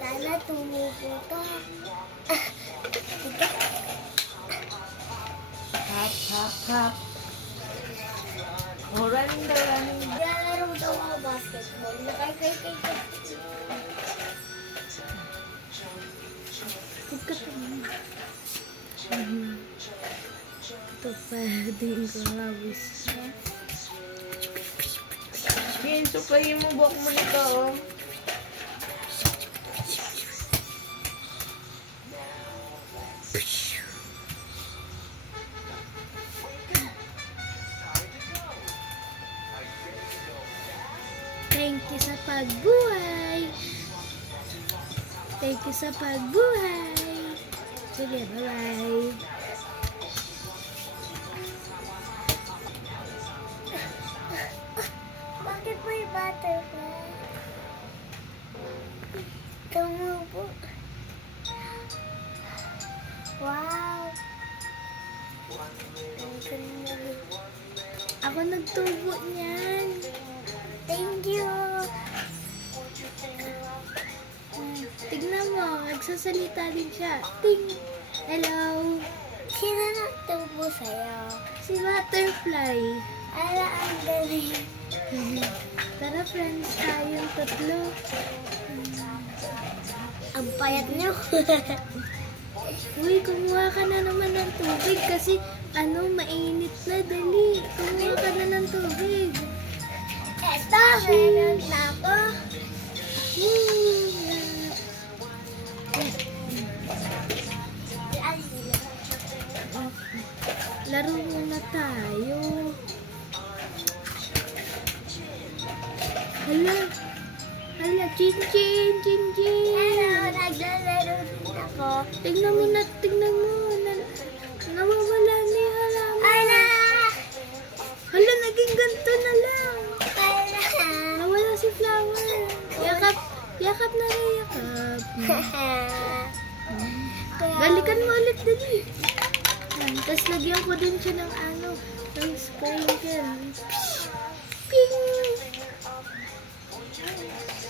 Sana tumubo ka. Hop, hop, hop. Oh, running daw, running. Naglalaro daw ako basketball. Nakay. Tika naman. Ito pa din ko habis. Sige, suplayin mo buhok mo nito, oh. Thank you sa pagbuhay. Thank you sa pagbuhay. Sige, bye-bye. Bakit may butterfly? Tumubo. Wow. Ang ganda. Ako nagtubo niyan. Thank you. Tignan mo, nagsasalita din siya. Ting! Hello! Sino nagtubo sa'yo? Si Butterfly. Ala, ang galing. Tara friends, tayong tatlo. Ang payat niyo. Uy, kumuha ka na naman ng tubig kasi mainit na. Dali, kumuha ka na ng tubig. Eto, meron na ako. Laro muna tayo. Hala, chin-chin. Hello, naglalaro din ako. Tignan mo. Nawawala na yung halaman. Ala! Hala, naging ganito na lang. Ala! Nawala si Flower. Yakap na rin, yakap. Balikan mo ulit dali. Tapos lagyan ko din siya ng ng sprinkle. Ping!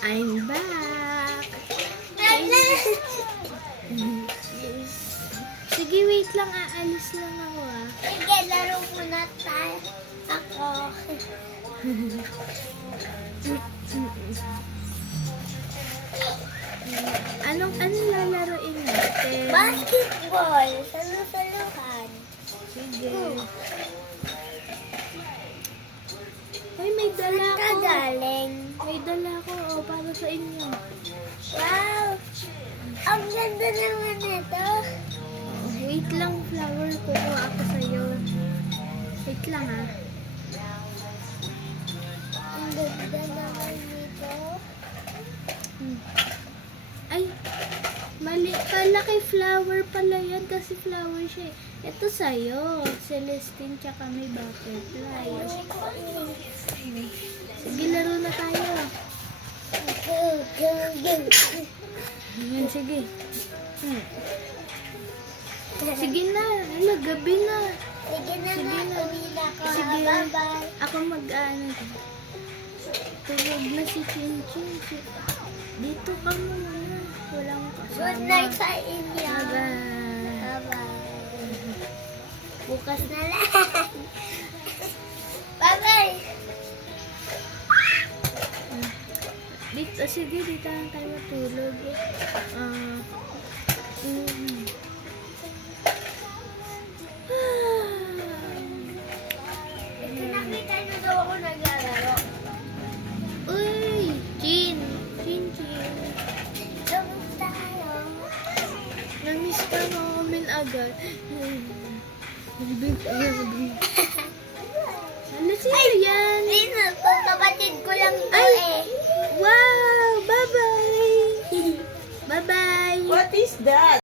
I'm back. Sige, wait lang. Aalis lang ako Sige, laro muna tayo. Ako. Anong lalaroin natin? Basketball. Salu-saluhan. Sige. Ay, may dala Saan ka ko. galing? May dala ko, para sa inyo. Wow! Ang ganda naman ito. Wait lang, Flower. Kukuha ako sa'yo. Wait lang, Ang ganda naman nito. Ay, mali pala kay Flower pala yan kasi Flower siya. Ito sa'yo. Celestine tsaka may butterfly. Sige, laro na tayo. Ayan, sige. Sige na. Gabi na. Sige na Sige nga, na. uwi na ako. Sige. Bye-bye. Ako tulog na si Chin-Chin. Dito ka muna. Walang kasama. Good night sa inyo. Bye-bye. Bye-bye. Bukas na lang. Bye-bye. Sige, dito lang tayo matulog. Nakita niyo daw ako naglalaro. Uy! Chin! Kamusta kayo? Namiss ka namin agad. Ano siya yan? Sino? Kapatid ko lang ito Ay! eh. Wow! Bye-bye! Bye-bye! What is that?